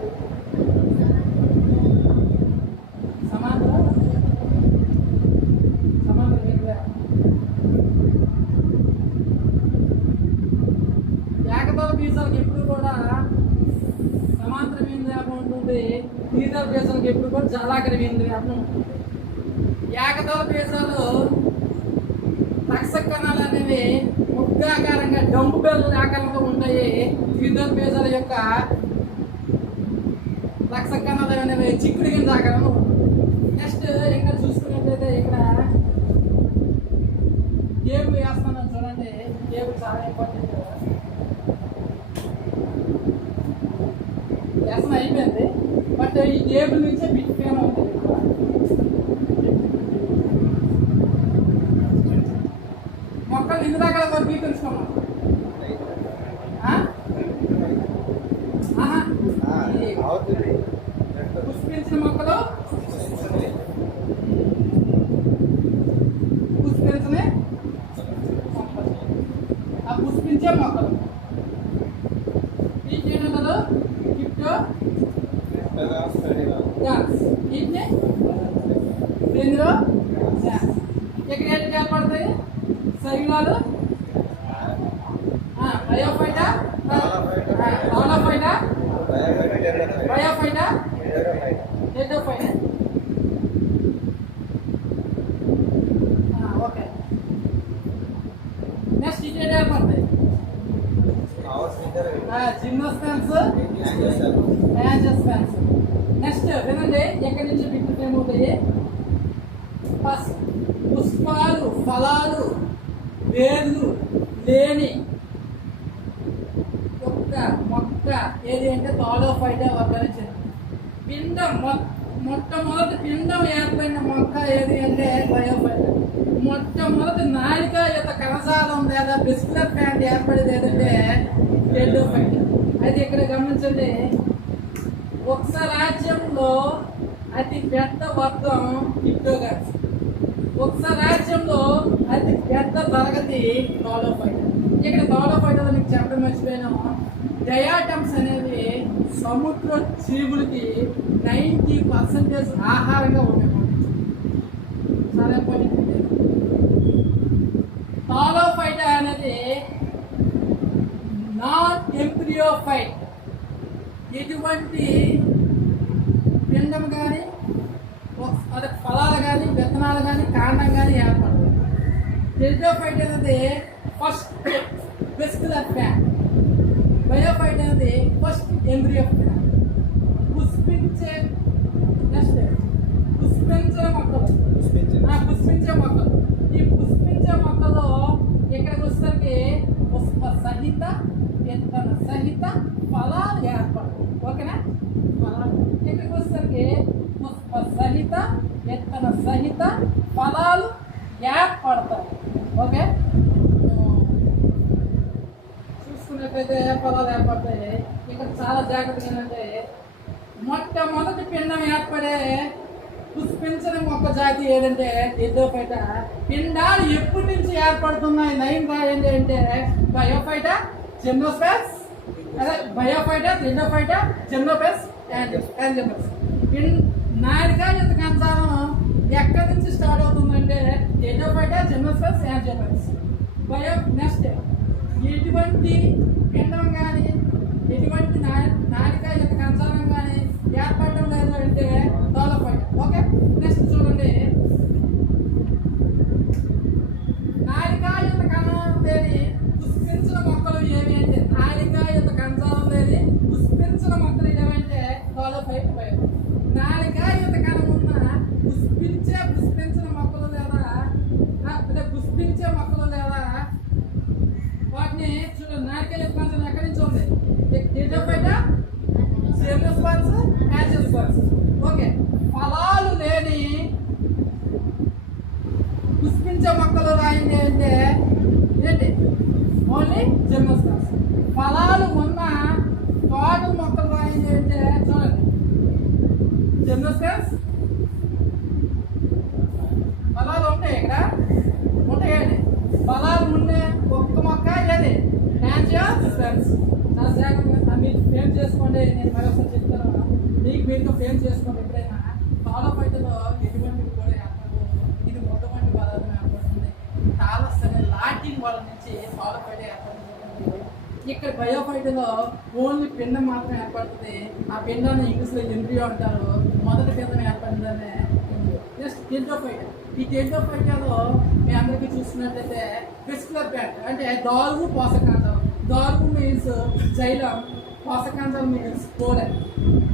సమాంతర ద్విదళ బీజాలకు ఎప్పుడు కూడా జలాకర కేంద్రీకరణ ఉంటుంది. ఏకదళ బీజాలు రక్ష కణాలు అనేవి ముగ్గాకారంగా డంపు బెల్లుల ఆకారంలో ఉంటాయి. ద్విదళ బీజాల యొక్క రక్ష కణాలు అనేవి చిక్కుడు గింజ ఆకారంలో ఉంటుంది. నెక్స్ట్ ఇక్కడ చూసుకున్నట్లయితే ఇక్కడ టేబుల్ వేస్తున్నాం చూడండి. టేబుల్ చాలా ఇంపార్టెంట్. వ్యసనం అయిపోయింది, బట్ ఈ టేబుల్ నుంచే బిట్ ఫేమ్ అవుతుంది. మొక్కలు ఎన్ని రకాల వరకు తెలుసుకున్నాం. పుష్పించిన మొక్కలు, పుష్పించని ఆ పుష్పించే మొక్కలు వీటిలో కిప్టో వీటిని ఇందులో ఇక్కడ ఏంటి ఏర్పడతాయి శరీరాలు బయోఫైటా, లాలోఫైటా, బయోఫైటా, టెట్రోఫైటా. ఓకే, నెక్స్ట్ ఇది ఏంటి ఏర్పడతాయి జిమ్నోస్పాన్స్, యాంజియోస్పాన్స్. నెక్స్ట్ వినండి, ఎక్కడి నుంచి బిట్టు ఏమవుతాయి. పుష్పాలు, ఫలాలు, వేర్లు లేని ఒక్క మొక్క ఏది అంటే థాలోఫైటా వర్గానికి చెందింది. పిండం మొట్టమొదటి పిండం ఏర్పడిన మొక్క ఏది అంటే బయోఫైటా. మొట్టమొదటి నాళికాయుత కణజాలం లేదా బెస్కులర్ ప్యాంట్ ఏర్పడేది ఏదంటే టెట్రోఫైటా. అయితే ఇక్కడ గమనించండి, వృక్ష రాజ్యంలో అతి పెద్ద వర్గం కిప్టోగాట్స్. వృక్ష రాజ్యంలో అతి పెద్ద తరగతి థాలోఫైటా. ఇక్కడ థాలోఫైటాలో మీకు చెప్పడం మర్చిపోయినాము, డయాటమ్స్ అనేవి సముద్ర జీవులకి 90% ఆహారంగా ఉన్నాయి. చాలా ఇంపార్టెంట్. థాలోఫైటా అనేది నాన్ ఎంబ్రియోఫైట్. ఎటువంటి పిండం కానీ అదే ఫలాలు కానీ విత్తనాలు కానీ కాండం కానీ ఏర్పడదు. టెట్రోఫైట్ అనేది ఫస్ట్ వెస్కులర్ ప్యాంట్. బయోఫైట్ అనేది ఫస్ట్ ఎంబ్రియో ప్యాంట్. పుష్పించే మొక్కలు, పుష్పించే మొక్కలు. ఈ పుష్పించే మొక్కలు ఇక్కడికి వచ్చేసరికి పుష్ప సహిత, విత్తన సహిత ఫలాలు ఏర్పడతాయి. ఓకేనా, ఫలాలు ఇక్కడికి వచ్చేసరికి పుష్ప సహిత, విత్తన సహిత ఫలాలు ఏర్పడతాయి. ఓకే, చూసుకున్నట్లయితే ఫలాలు ఏర్పడతాయి. ఇక్కడ చాలా జాగ్రత్తగా ఏంటంటే, మొట్టమొదటి పిండం ఏర్పడే పుష్పించని మొక్క జాతి ఏదంటే టెట్రోఫైటా. పిండాలు ఎప్పటి నుంచి ఏర్పడుతున్నాయి లైన్ రాయండి అంటే బయోఫైటా, జిమ్నోస్పాన్స్, అదే బయోఫైటా, టెట్రోఫైటా, జిమ్నోస్పాన్స్, యాంజియోస్పాన్స్. నాలుగాయుత కణజాలం ఎక్కడి నుంచి స్టార్ట్ అవుతుందంటే టెట్రోఫైటా, జిమ్నోస్పాన్స్, యాంజియోస్పాన్స్. నెక్స్ట్ ఎటువంటి పిండం కానీ ఎటువంటి నాలుగాయుత కణజాలం కానీ ఏర్పడడం లేదు అంటే థాలోఫైటా. ఓకే, నెక్స్ట్ చూడండి, నాలికాయుత కణం లేని పుష్పించిన మొక్కలు ఏమి అంటే నాలికాయుత కణజాలం లేని పుష్పించిన మొక్కలు ఏమంటే థాలోఫైటా. బయో నాలికాయుత కణం ఉన్న పుష్పించిన మొక్కలు లేదా పుష్పించే మొక్కలు లేదా వాటిని చూడండి. నాలికాయుత కణజాలం ఎక్కడి నుంచి ఉంది? టెట్రోఫైటా, జిమ్నోస్పాన్స్, యాంజియోస్పాన్స్. ఓకే, ఫలాలు లేని పుష్పించే మొక్కలు రాయండి అంటే ఏంటి? ఓన్లీ జిమ్నోస్పాన్స్. ఫలాలు ఉన్న తోట మొక్కలు రాయండి అంటే చూడండి, జిమ్నోస్పాన్స్. ఫలాలు ఉంటాయి, ఇక్కడ ఉంటాయండి. ఫలాలు ఉండే ఒక్క మొక్క ఏది? యాంజియోస్పాన్స్. చాలా జాగ్రత్తగా మీరు ఫేమ్ చేసుకోండి. నేను మరొకసారి చెప్తాను, మీకు మీరుగా ఫేమ్ చేసుకోండి. ఎప్పుడైనా థాలోఫైటాలో ఎటువంటివి కూడా ఏర్పడవు. ఇది మొట్టమొదటి పదార్థం ఏర్పడుతుంది. థాలస్ అనే లాటిన్ వాళ్ళ నుంచి థాలోఫైటా ఏర్పడుతుంది. ఇక్కడ బయోఫైట్లో ఓన్లీ పిండం మాత్రం ఏర్పడుతుంది. ఆ పిండాన్ని ఇంగ్లీష్లో ఎంబ్రియో అంటారు. మొదటి పిండం ఏర్పడిందనే నెక్స్ట్ టెంటోఫైట్. ఈ టెంటోఫైట్లో మీ అందరికీ చూస్తున్నట్లయితే వెస్కులర్ ప్యాంట్ అంటే దారువు పోషకాంతం. దారువు మీన్స్ జైలం, పోషకాంతం మీన్స్ కోడెన్.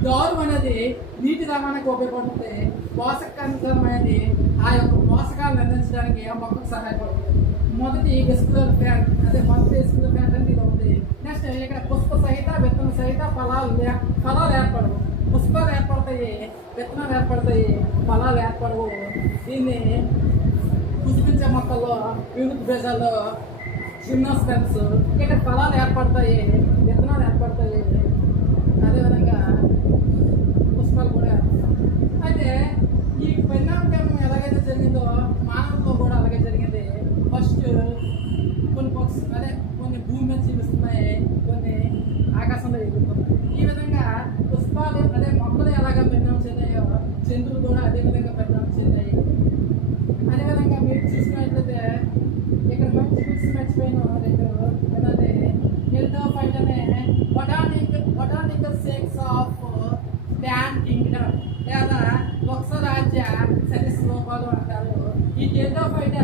దారువు అనేది నీటి రవాణాకు ఉపయోగపడుతుంది. పోషకాంతం అనేది ఆ యొక్క పోషకాలను అందించడానికి ఆ మొక్కకు సహాయపడుతుంది. మొదటి వెస్కులర్ ప్యాంట్ అంటే మొదటి వెస్కులర్ ప్యాంట్ అంటే ఇది ఉంది. నెక్స్ట్ ఇక్కడ పుష్ప సహిత విత్తన సహిత ఫలాలు ఏర్పడవు. పుష్పాలు ఏర్పడతాయి, విత్తనాలు ఏర్పడతాయి, ఫలాలు ఏర్పడవు. దీన్ని పుష్పించే మొక్కల్లో వివిధ బీజాల్లో జిమ్నోస్పెర్మ్స్. ఇక్కడ ఫలాలు ఏర్పడతాయి, విత్తనాలు ఏర్పడతాయి, అదేవిధంగా పుష్పాలు కూడా ఏర్పడతాయి. అయితే ఈ పరిణామం ఎలాగైతే జరిగిందో మానవుల్లో కూడా అలాగే జరిగింది. ఫస్ట్ కొన్ని భూమి మీద జీవిస్తున్నాయి, కొన్ని ఆకాశంలో ఎగురుతున్నాయి. ఈ విధంగా పుష్పాలు అదే మొక్కలు ఎలాగ పరిణామం చెందాయో జంతువులు కూడా అదే విధంగా పరిణామం చెందాయి. అదేవిధంగా మీరు చూసినట్లయితే ఇక్కడ మంచి ఫిక్స్ మర్చిపోయిన రెండు ఏంటంటే టెంటోఫైట్ అనే botanical sex of plant Kingdom లేదా వృక్షరాజ్య సరీసృపాలు అంటారు. ఈ టెంటోఫైట్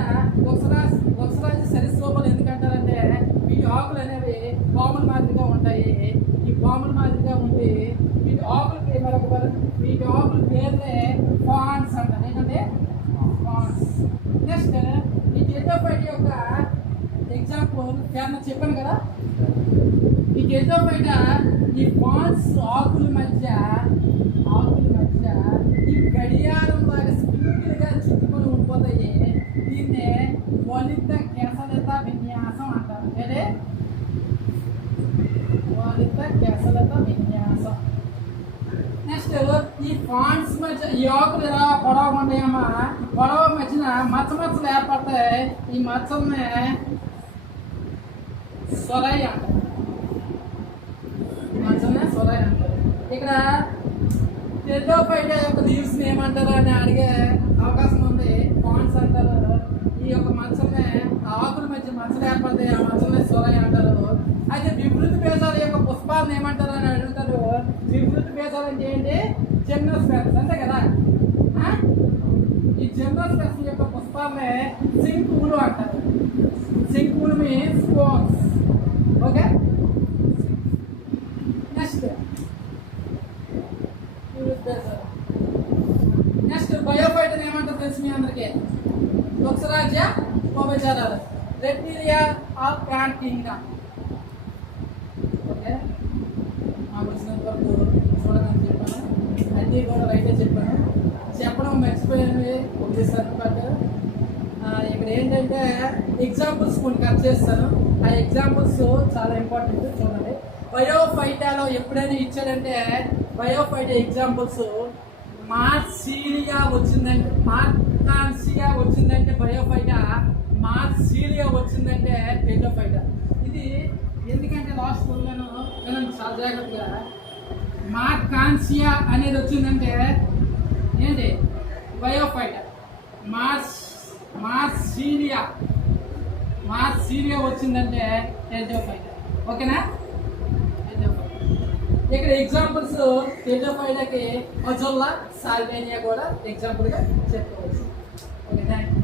వృక్షరాజ్య సరీసృపాలు ఎందుకంటారంటే వీటి ఆకులు అనేవి పాముల మాదిరిగా ఉంటాయి. ఈ పాముల మాదిరిగా ఉండి వీటి ఆకులు పేర్లే ఫాన్స్ అంటారు. ఏంటంటే ఫాన్స్. నెక్స్ట్ ఈ టెంటోఫైట్ యొక్క ఎగ్జాంపుల్ కేవలం చెప్పాను కదా. ఈ టెంటోఫైట్ ఈ ఫాన్స్ ఆకుల మధ్య ఈ గడియారం లాగా స్పిరిట్గా చుట్టుకొని ఉండిపోతాయి. దీన్నే వలిత కేసలత విన్యాసం అంటారు. అంటే వలిత కేసలత విన్యాసం. నెక్స్ట్ ఈ ఫాంట్స్ మధ్య ఈ ఆకులు ఎలా పొడవ ఉన్నాయమ్మా, పొడవ మధ్యన మచ్చలు ఏర్పడతాయి. ఈ మచ్చల్ని సొరై అంటారు. ఈ మచ్చల్ని సొరై అంటారు. ఇక్కడ టెంటోఫైట్ యొక్క లీవ్స్ ఏమంటారు అని అడిగే అవకాశం ఉంది. ఫాంట్స్ అంటారు. ఈ యొక్క మచ్చల్ని ఆకుల మధ్య మచ్చలు ఏర్పడతాయి, ఆ మచ్చల్ని సొరై అంటారు. అయితే వివృత బీజాల యొక్క పుష్పాలను ఏమంటారు అని అడుగుతారు. వివృత బీజాలు అంటే ఏంటి? జిమ్నోస్పెర్మ్స్ అంతే కదా. ఈ జిమ్నోస్పెర్మ్స్ యొక్క పుష్పాలనే శంకువులు అంటారు. శంకువులు మీన్స్ స్పోన్స్. ఓకే. నెక్స్ట్ బయోఫైట్ అని ఏమంటారు తెలుసు మీ అందరికీ? వృక్షరాజ్య ఉపవిచారాలు, రెప్టిలియా ఆఫ్ ప్లాంట్ కింగ్డమ్. ఓకే, మాకు వచ్చినంత వరకు చూడదని చెప్పాను, అన్నీ కూడా రైటే చెప్పాను. చెప్పడం మర్చిపోయినవి ఒకసారి పాటు ఇక్కడ ఏంటంటే ఎగ్జాంపుల్స్ కొన్ని కట్ చేస్తాను. ఆ ఎగ్జాంపుల్స్ చాలా ఇంపార్టెంట్, చూడండి. బయోఫైటాలో ఎప్పుడైనా ఇచ్చాడంటే బయోఫైట్ ఎగ్జాంపుల్స్ మార్సిలియా వచ్చిందంటే బయోఫైటా, మార్సిలియా వచ్చిందంటే టెంటోఫైటా. ఇది ఎందుకంటే లాస్ట్ స్కూల్లోనూ చాలా జాగ్రత్తగా మార్కాన్సియా అనేది వచ్చిందంటే ఏంటి? బయోఫైటా. మార్సిలియా వచ్చిందంటే టెంటోఫైటా. ఓకేనా? ఇక్కడ ఎగ్జాంపుల్స్ టెంటోఫైటాకి అజోల్లా, సాల్వేనియా కూడా ఎగ్జాంపుల్గా చెప్పుకోవచ్చు. Okay, thank you.